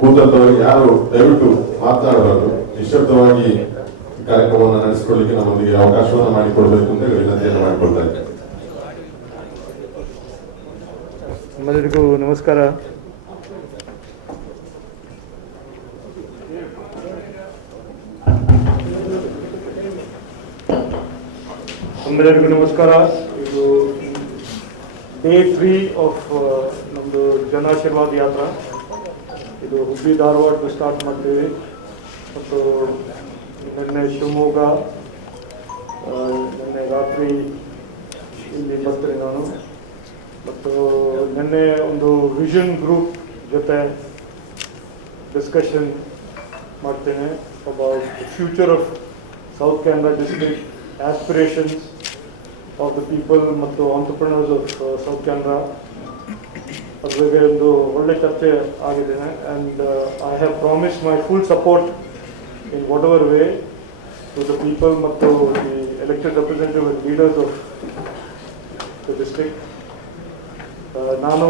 ಕೂತಂತವರಿಗೆ ಯಾರು ದಯವಿಟ್ಟು ಮಾತನಾಡಬಾರದು, ನಿಶ್ಶಬ್ದವಾಗಿ ಕಾರ್ಯಕ್ರಮವನ್ನು ನಡೆಸಿಕೊಳ್ಳಿಕ್ಕೆ ನಮ್ಮೊಂದಿಗೆ ಅವಕಾಶವನ್ನು ಮಾಡಿಕೊಡಬೇಕು ಅಂತ ವಿನಂತಿಯನ್ನು ಮಾಡಿಕೊಳ್ತಾ ಇದ್ದೇನೆ. ಎಲ್ಲರಿಗೂ ನಮಸ್ಕಾರ. ಎಲ್ಲರಿಗೂ ನಮಸ್ಕಾರ. ಇದು ಡೇ 3 ಆಫ್ ನಮ್ಮದು ಜನಾಶೀರ್ವಾದ ಯಾತ್ರಾ. ಇದು ಹುಬ್ಬಳ್ಳಿ ಧಾರವಾಡ ಸ್ಟಾರ್ಟ್ ಮಾಡ್ತೀವಿ ಮತ್ತು ನಿನ್ನೆ ಶಿವಮೊಗ್ಗ, ನಿನ್ನೆ ರಾತ್ರಿ ಇಲ್ಲಿ ಬರ್ತೀನಿ ನಾನು. ಮತ್ತು ನಿನ್ನೆ ಒಂದು ವಿಷನ್ ಗ್ರೂಪ್ ಜೊತೆ ಡಿಸ್ಕಷನ್ ಮಾಡ್ತೇನೆ about future of South Canara district, aspirations of the people ಮತ್ತು ಆಂಟರ್ಪ್ರಿನರ್ಸ್ ಆಫ್ ಸೌತ್ ಕ್ಯಾನರಾ. ಅದ್ರ ಬಗ್ಗೆ ಒಂದು ಒಳ್ಳೆ ಚರ್ಚೆ ಆಗಿದೆ. And I have promise my full support in whatever way to the people ಮತ್ತು the elected representative and leaders of the district. ನಾನು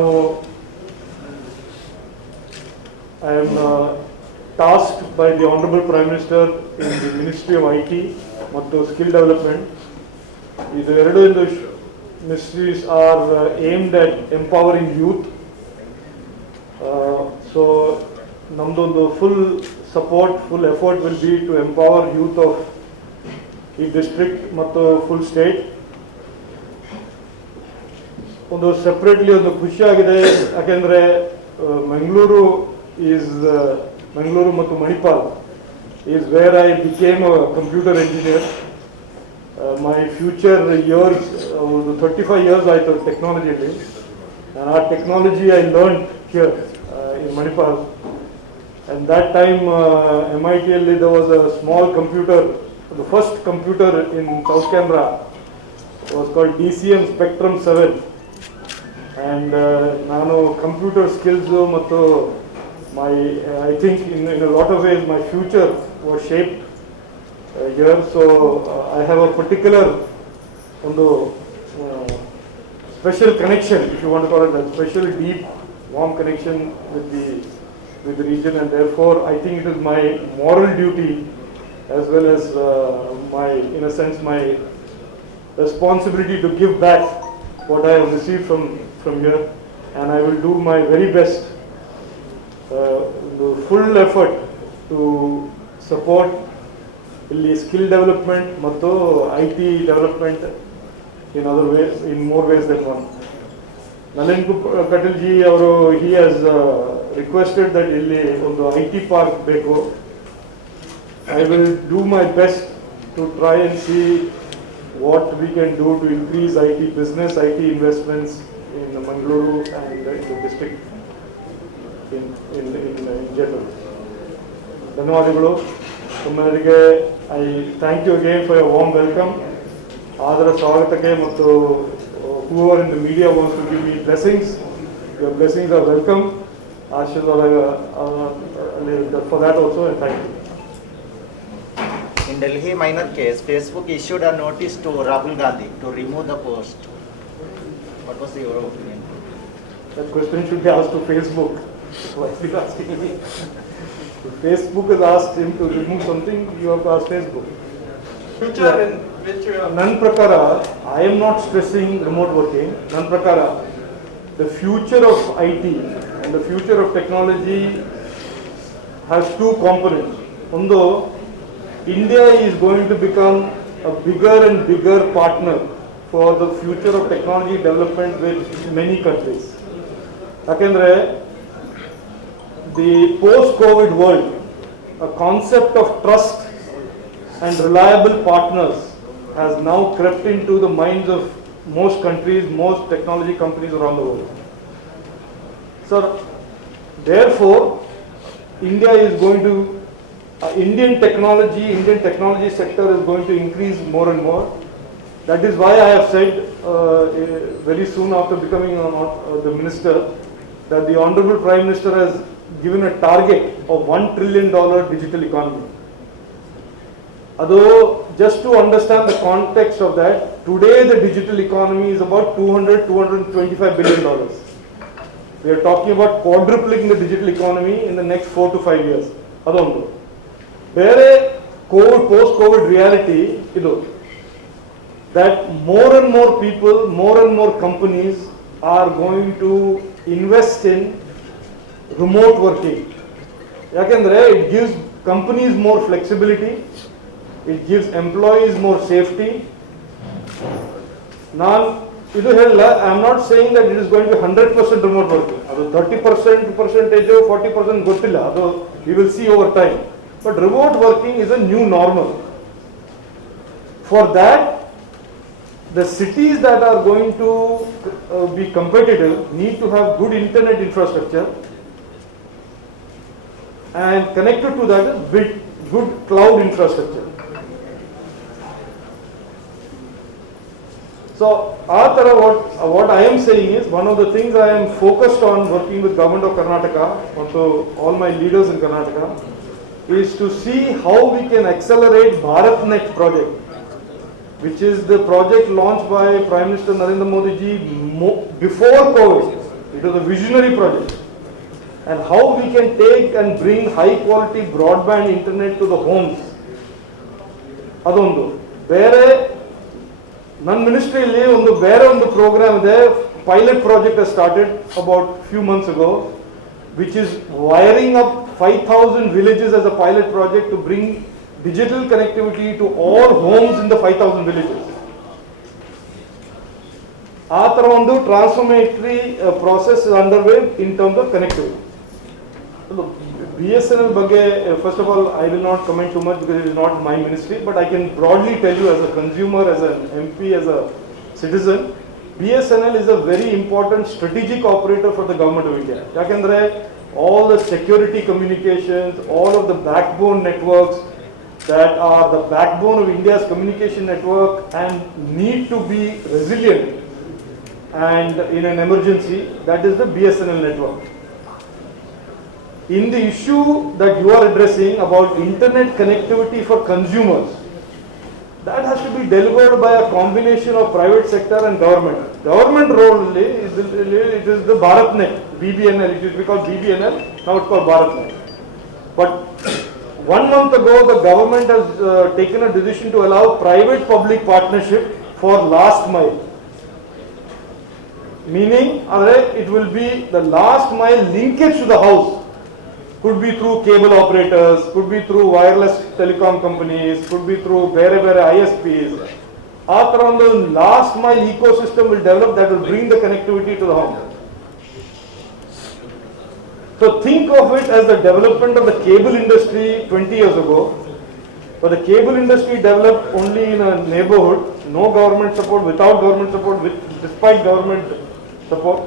I am tasked by the Honorable Prime Minister in the Ministry of IT ಮತ್ತು Skill Development. These ಎರಡು ministries are aimed at empowering youth. So ನಮ್ಮದೊಂದು full support, full effort will be to empower youth of ಈ district ಮತ್ತು full state. ಒಂದು ಸೆಪ್ರೇಟ್ಲಿ ಒಂದು ಖುಷಿಯಾಗಿದೆ, ಯಾಕೆಂದರೆ ಮಂಗಳೂರು ಮತ್ತು Manipal is where I became a computer engineer. My future years ಒಂದು 35 years ಆಯಿತು ಟೆಕ್ನಾಲಜಿಯಲ್ಲಿ. ಆ technology I learn here in Manipal. And that time MIT-ಯಲ್ಲಿ there was a small computer, the first computer in South Canara was called DCM Spectrum 7. And ನಾನು computer skills ಮತ್ತು I think in a lot of ways my future was shaped here. So I have a particular special connection, if you want to call it that, special deep warm connection with the region, and therefore I think it is my moral duty as well as my, in a sense, my responsibility to give back what I have received from here, and I will do my very best, the full effort to support ಇಲ್ಲಿ skill development ಮತ್ತು IT development in other ways, in more ways than one. Nalin Kateel G ಅವರು he has requested that ಇಲ್ಲಿ ಒಂದು IT park ಬೇಕು. I will do my best to try and see what we can do to increase IT business, IT investments in Mangalore and in the district in general. ಧನ್ಯವಾದಗಳು ತಮ್ಮರಿಗೆ. I thank you again for your warm welcome. ಆದರ ಸ್ವಾಗತಕ್ಕೆ ಮತ್ತು whoever in the media wants to give me blessings, your blessings are welcome. ಆಶೀರ್ವಾದ for that also, and thank you. In Delhi minor case, Facebook issued a notice to Rahul Gandhi to remove the post. What was your opinion? That question should be asked to Facebook. Why are you asking me? If Facebook has asked him to remove something, you have to ask Facebook. Future in which Nan prakara, I am not stressing remote working. Nan prakara, the future of IT and the future of technology has two components. One, India is going to become a bigger and bigger partner for the future of technology development with many countries. Yakendre, the post-COVID world, a concept of trust and reliable partners has now crept into the minds of most countries, most technology companies around the world. So, therefore, India is going to Indian technology sector is going to increase more and more. That is why I have said very soon after becoming the minister that the Honorable Prime Minister has given a target of $1 trillion digital economy. Although, just to understand the context of that, today the digital economy is about $225 billion. We are talking about quadrupling the digital economy in the next 4 to 5 years. ಅದೊಂದು ಬೇರೆ Covid post Covid reality ಇದು that more and more people, more and more companies are going to invest in remote working. ಯಾಕೆಂದ್ರೆ it gives companies more flexibility, it gives employees more safety. ನಾನು ಇದು ಹೇಳಲ್ಲ, I am not saying that it is going to be 100% remote working. ಅದು 30% percentage 40% ಗೊತ್ತಿಲ್ಲ, ಅದು we will see over time. But remote working is a new normal. For that, the cities that are going to be competitive need to have good internet infrastructure, and connected to that is good cloud infrastructure. So, what I am saying is, one of the things I am focused on working with government of Karnataka, also all my leaders in Karnataka, is to see how we can accelerate BharatNet project, which is the project launched by Prime Minister Narendra Modi ji before COVID. It was a visionary project. And how we can take and bring high quality broadband internet to the homes. ಅದೊಂದು ಬೇರೆ ನನ್ನ ಮಿನಿಸ್ಟ್ರಿಯಲ್ಲಿ ಒಂದು ಬೇರೆ ಒಂದು program ಇದೆ, pilot project has started about few months ago, which is wiring up 5,000 villages as a pilot project to bring digital connectivity to all homes in the 5,000 villages. ಆ ಥರ ಒಂದು ಟ್ರಾನ್ಸ್ಫಾರ್ಮೇಟರಿ process is underway in terms of connectivity. BSNL ಬಗ್ಗೆ, first of all, I will not comment too much because it is not my ministry, but I can broadly tell you as a consumer, as an MP, as a citizen, BSNL is a very important strategic operator for the government of India. ಯಾಕಂದ್ರೆ all the security communications, all of the backbone networks that are the backbone of India's communication network and need to be resilient and in an emergency, that is the BSNL network. In the issue that you are addressing about internet connectivity for consumers, that has to be delivered by a combination of private sector and government. Government role it is the BharatNet, BBNL. It used to be called BBNL, now it's called BharatNet. But 1 month ago, the government has taken a decision to allow private-public partnership for last mile. Meaning, it will be the last mile linkage to the house. Could be through cable operators, could be through wireless telecom companies, could be through very ISPs. After on the last mile ecosystem will develop that will bring the connectivity to the home. So think of it as the development of the cable industry 20 years ago. But the cable industry developed only in a neighborhood, no government support, without government support, despite government support.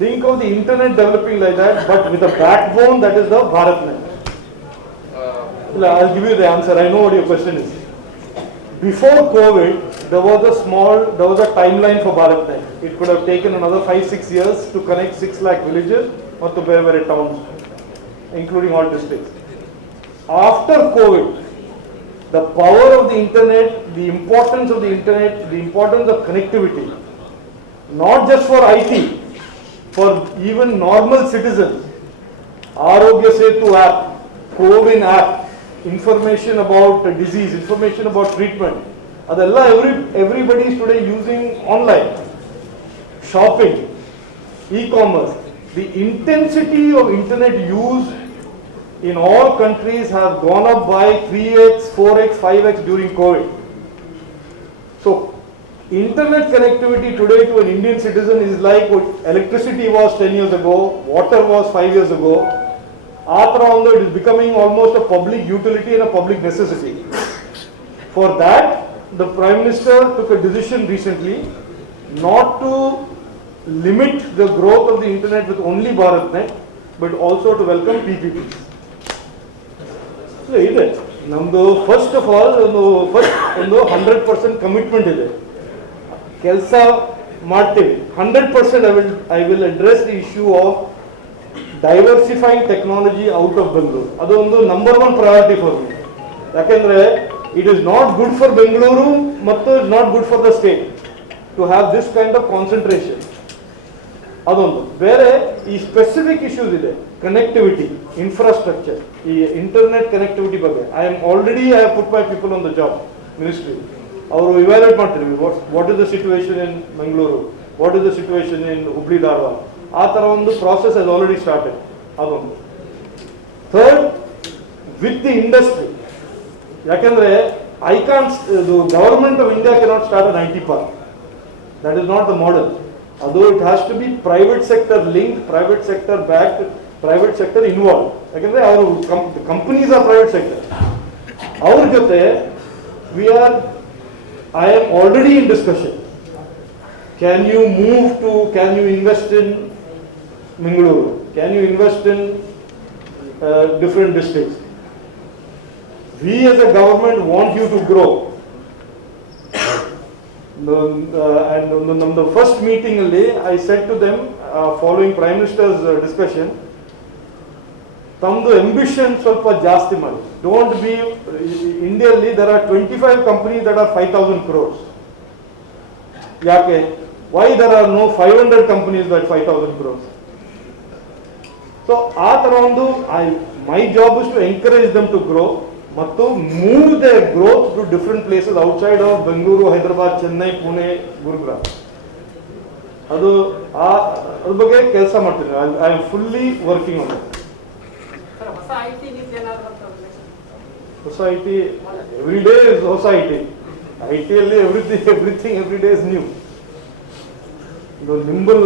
Think of the internet developing like that, but with a backbone that is the BharatNet. I'll give you the answer. I know what your question is. Before COVID, there was a timeline for BharatNet. It could have taken another 5-6 years to connect 6 lakh villages or to very towns, including all districts. After COVID, the power of the internet, the importance of the internet, the importance of connectivity, not just for IT, for even normal citizens, Arogya Setu app, COVID app, information about disease, information about treatment, adella everybody is today using online, shopping, e-commerce. The intensity of internet use in all countries have gone up by 3x, 4x, 5x during COVID. So internet connectivity today to an Indian citizen is like what electricity was 10 years ago, water was 5 years ago. After all, it is becoming almost a public utility and a public necessity. For that, the Prime Minister took a decision recently not to limit the growth of the internet with only BharatNet, but also to welcome PPPs. So, first of all, 100% commitment ಇದೆ. ಕೆಲಸ ಮಾಡ್ತೀವಿ 100%. I will address the issue of diversifying technology out of Bangalore. ಅದೊಂದು number 1 priority for me. ಯಾಕೆಂದ್ರೆ it is not good for Bangalore ಮತ್ತು it is not good for the state to have this kind of concentration. ಅದೊಂದು. ಬೇರೆ ಈ specific issues ಇದೆ, connectivity, infrastructure, ಈ internet connectivity ಬಗ್ಗೆ I have put my people on the job ministry. ಅವರು evaluate ಮಾಡ್ತಾರೆ, what is the situation in Mangaluru, what is the situation in Hubli Dharwad. ಆ ಥರ ಒಂದು ಪ್ರಾಸೆಸ್ ಹ್ಯಾಸ್ ಆಲ್ರೆಡಿ ಸ್ಟಾರ್ಟೆಡ್. ಅದೊಂದು. Third, with the industry. ಯಾಕೆಂದ್ರೆ ಇದು government of India cannot start an IT park. That is not the model. ಅದು it has to B private sector link, private sector backed, private sector involve. ಯಾಕಂದ್ರೆ ಅವರು companies are private sector. ಅವ್ರ ಜೊತೆ I am already in discussion. Can you invest in Mangalore? Can you invest in different districts? We as a government want you to grow. And on the first meeting, I said to them, following Prime Minister's discussion, ತಮ್ಮದು ambition ಸ್ವಲ್ಪ ಜಾಸ್ತಿ ಮಾಡಿ. Don't be, Indiaದಲ್ಲಿ there are 25 companies that are 5,000 crores. ಯಾಕೆ? Why there are no 500 companies that 5,000 crores? So ಆ ತರ ಒಂದು my job is to encourage them to grow ಮತ್ತು move their growth to different places outside of Bengaluru, Hyderabad, Chennai, Pune, Gurugram. ಅದ್ರ ಬಗ್ಗೆ ಕೆಲಸ ಮಾಡ್ತೀನಿ. I am fully working on it. Society, every day is society. IT ಅಲ್ಲಿ everything every day is new. ಇದು nimble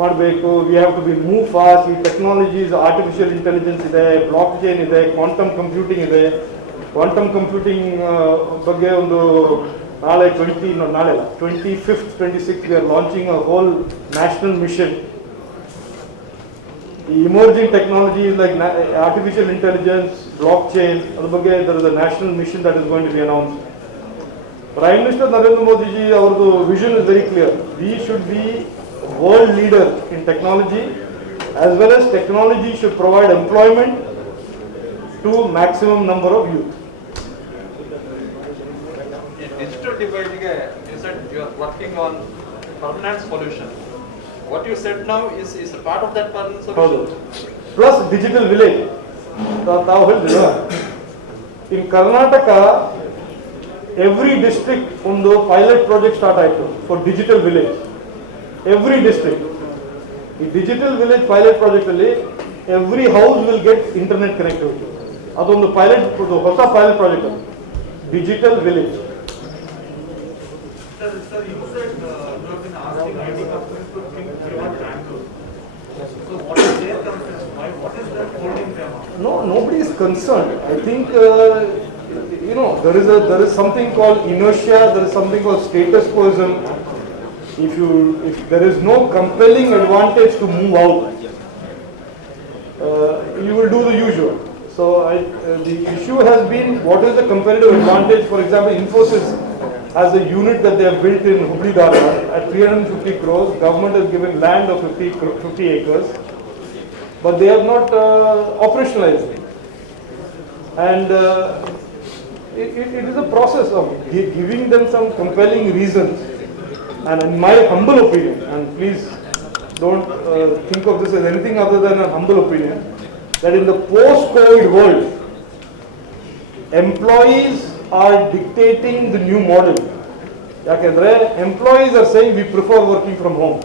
ಮಾಡಬೇಕು. We have to be move fast. ಈ technologies, artificial intelligence ಇದೆ, blockchain ಇದೆ, ಕ್ವಾಂಟಮ್ ಕಂಪ್ಯೂಟಿಂಗ್ ಇದೆ. Quantum computing ಬಗ್ಗೆ ಒಂದು ನಾಳೆ 25th, 26th we are launching a whole national mission. The emerging technologies like artificial intelligence, blockchain, adar bagge there is a national mission that is going to be announced. Prime Minister Narendra Modi ji, our vision is very clear. We should be world leader in technology, as well as technology should provide employment to maximum number of youth. In digital divide, you said you are working on permanent solution. What you said now is a part of that permanent solution. Plus digital village. ತಾವು ಹೇಳಿದ್ರಲ್ಲ, in Karnataka every district ಒಂದು pilot project start ಆಯಿತು for digital village. Every district ಈ digital village pilot project ಅಲ್ಲಿ every house will get internet connectivity. ಅದೊಂದು pilot, ಹೊಸ pilot project ಅದು, digital village. Sir, you said you have been asking IT companies to think beyond Bangalore. So what is their concern? What is that holding them up? No, nobody is concerned. I think there is something called inertia. There is something called status quoism. If there is no compelling advantage to move out, you will do the usual. So the issue has been, what is the competitive advantage? For example, Infosys has a unit that they have built in Hubli Dharwad at 350 crores. Government has given land of 50 acres, but they have not operationalized it. And it is a process of giving them some compelling reasons. And in my humble opinion, and please don't think of this as anything other than a humble opinion, that in the post-COVID world, employees are dictating the new model. Yakandre employees are saying we prefer working from home,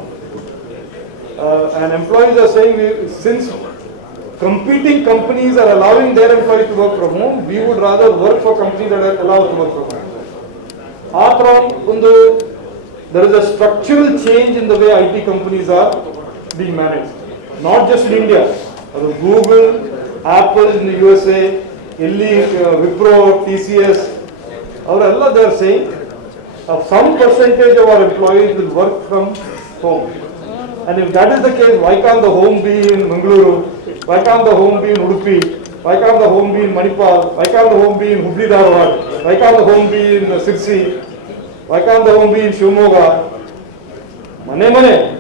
and employees are saying since competing companies are allowing their employees to work from home, we would rather work for companies that are allowed to work from home. There is a structural change in the way IT companies are being managed, not just in India. Google, Apple in the USA, Wipro, TCS, they are saying some percentage of our employees will work from home. And if that is the case, why can't the home be in Mangalore? Why can't the home be in Udupi? Why can't the home be in Manipal? Why can't the home be in Hubli Dharwad? Why can't the home be in Sirsi? Why can't the home be in Shimoga? Mane.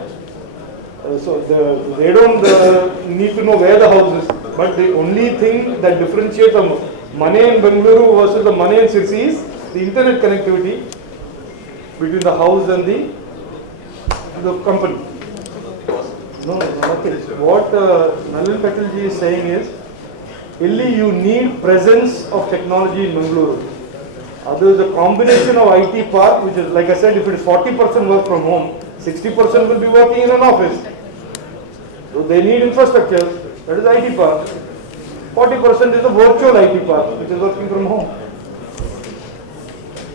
So they don't need to know where the house is. But the only thing that differentiates the money in Bengaluru versus the money in Sirsi is the internet connectivity between the house and the the company. No, nothing. What Nalin Patilji is saying is, Illi you need presence of technology in Mangalore. There is a combination of IT park, which is, like I said, if it is 40% work from home, 60% will be working in an office. So they need infrastructure, that is IT park. 40% is a virtual IT park, which is working from home.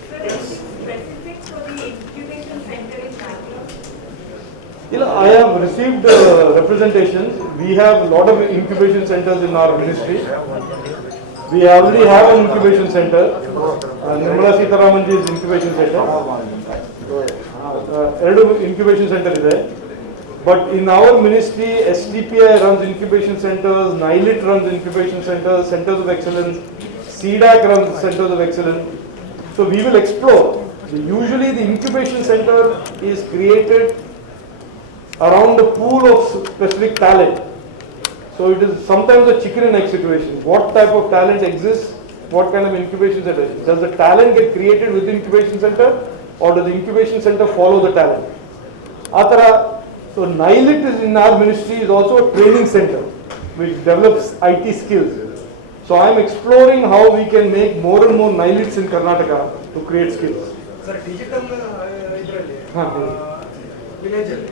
Sir, is it specific for the incubation center in Mangalore? I have received representations. We have a lot of incubation centers in our ministry. We already have an incubation center. Nirmala Sitharamanji's incubation center. Eradu incubation center is there. But in our ministry, SDPI runs incubation centers, NILIT runs incubation centers, centers of excellence, CDAC runs centers of excellence. So we will explore. Usually the incubation center is created around the pool of specific talent. So it is sometimes a chicken and egg situation. What type of talent exists? What kind of incubation center? Does the talent get created within incubation center, or does the incubation center follow the talent? Atara, so NILIT is in our ministry is also a training center which develops IT skills. So I am exploring how we can make more and more NILITs in Karnataka to create skills. Sir digital ಇದರಲ್ಲಿ village ಅಲ್ಲಿ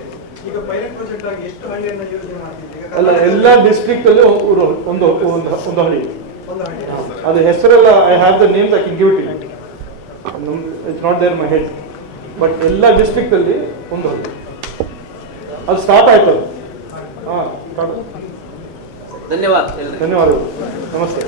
ಈಗ pilot project ಆಗಿ ಎಷ್ಟು ಹಳ್ಳಿಯನ್ನ ಯೋಜನೆ ಮಾಡ್ತಿದ್ದೀವಿ? ಅಲ್ಲ, ಎಲ್ಲ district ಅಲ್ಲಿ ಒಂದು ಹಳ್ಳಿ. ಒಂದು ಹಳ್ಳಿ. ಅದು ಹೆಸರೆಲ್ಲ I have the names I can give it it's not there my head. But ಎಲ್ಲ ಡಿಸ್ಟ್ರಿಕ್ಟ್ ಅಲ್ಲಿ ಒಂದು ಹಳ್ಳಿ. ಅದು ಸ್ಟಾರ್ಟ್ ಆಯ್ತು. ಧನ್ಯವಾದ. ಧನ್ಯವಾದಗಳು. ನಮಸ್ತೆ.